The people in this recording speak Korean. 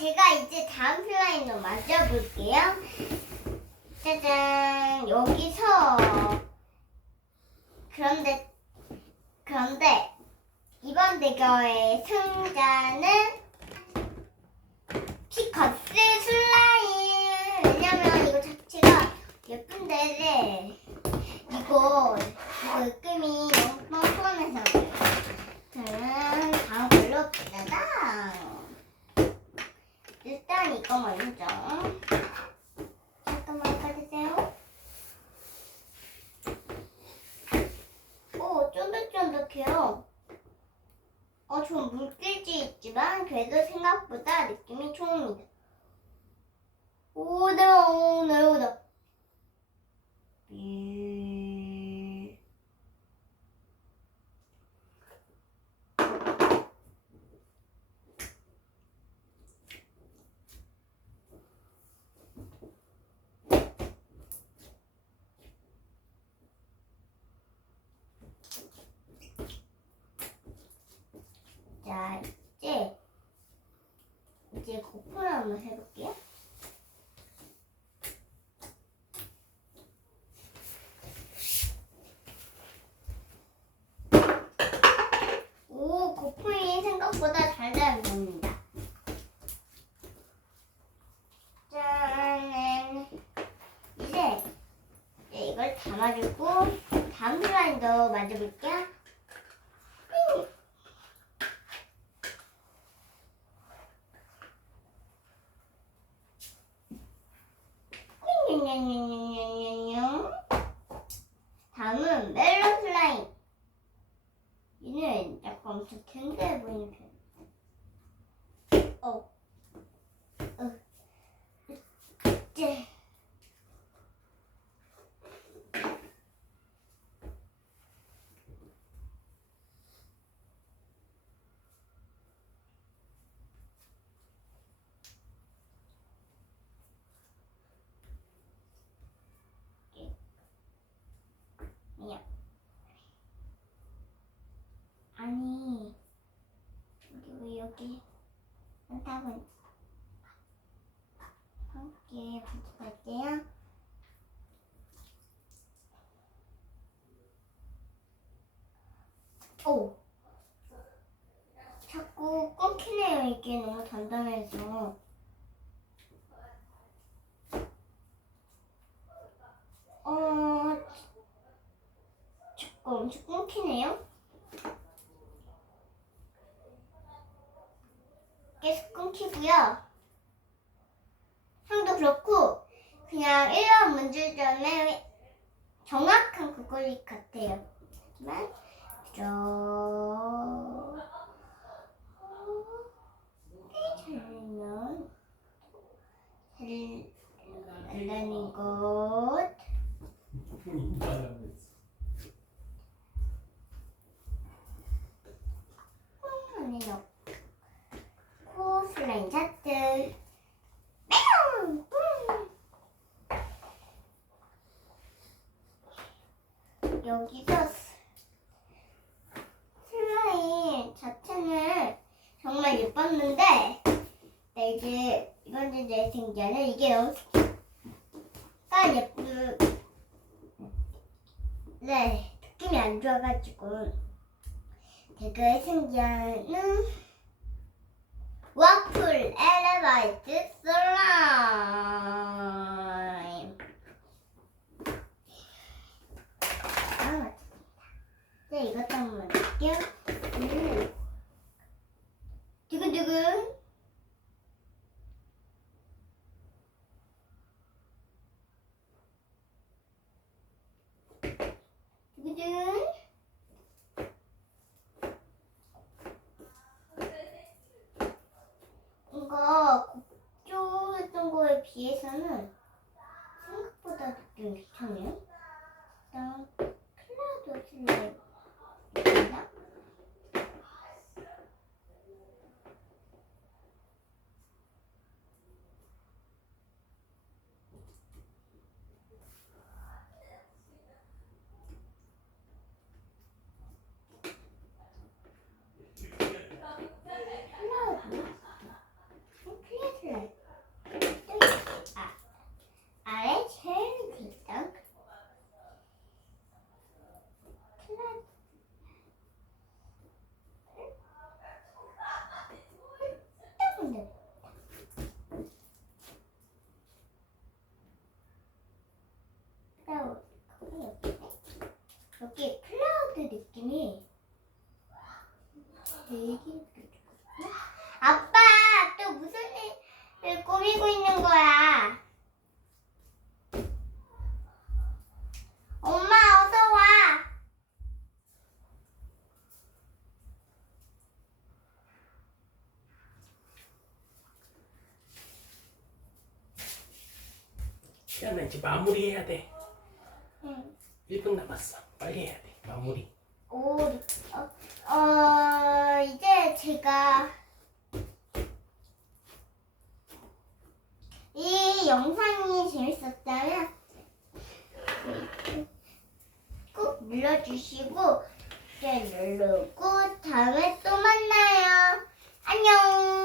제가 이제 다음 슬라임을 만져볼게요. 짜잔, 여기서 그런데 그런데 이번 대결의 승자는 피커스 슬라임. 왜냐면 이거 자체가 예쁜데 이거 이거 으뜸이 너무 뻔뻔해서 그래요. 저는 다음 걸로 짜잔. 일단 이거 먼저 잠깐만 꺼주세요. 오 쫀득쫀득해요. 어, 좀 물질지 있지만 그래도 생각보다 느낌이 좋습니다. 오다 오다 오다. 삐. 자, 이제 이제 거꾸로 한번 해볼게요. 오, 거품이 생각보다 잘잘 보입니다. 짠. 이제 이걸 담아주고 다음 슬라임도 만져볼게요. yeah, yeah, yeah. 여기 한타분 함께 반짝할게요. 오! 자꾸 끊기네요, 이게 너무 단단해서. 어, 자꾸 엄청 끊기네요. 계속 끊기고요. 향도 그렇고 그냥 1번 문제점에 정확한 그걸 같아요. 하지만 저 잘하면 잘라는 것 본인 말하고 있어. 안에 넣고 슬라임 차트 매우 여기서 스- 슬라임 자체는 정말 예뻤는데 네, 이제 이번 주내 생자는 이게 너무 딱 예쁘 네 느낌이 안 좋아가지고. 대그의 승자는 와플 엘리베이트 슬라임 아 맞습니다 네 이것도 한번 볼게요 오. 두근두근 두근두근 이거 국조했던 거에 비해서는 생각보다 느낌이 괜찮네요. 여기 클라우드 느낌이 되게 아빠 또 무슨 일을 꾸미고 있는 거야? 엄마 어서 와. 시아나 이제 마무리해야 돼. 1분 남았어. 빨리 해야 돼. 마무리. 오, 어, 어, 이제 제가 이 영상이 재밌었다면 꼭 눌러주시고 이제 누르고 다음에 또 만나요. 안녕.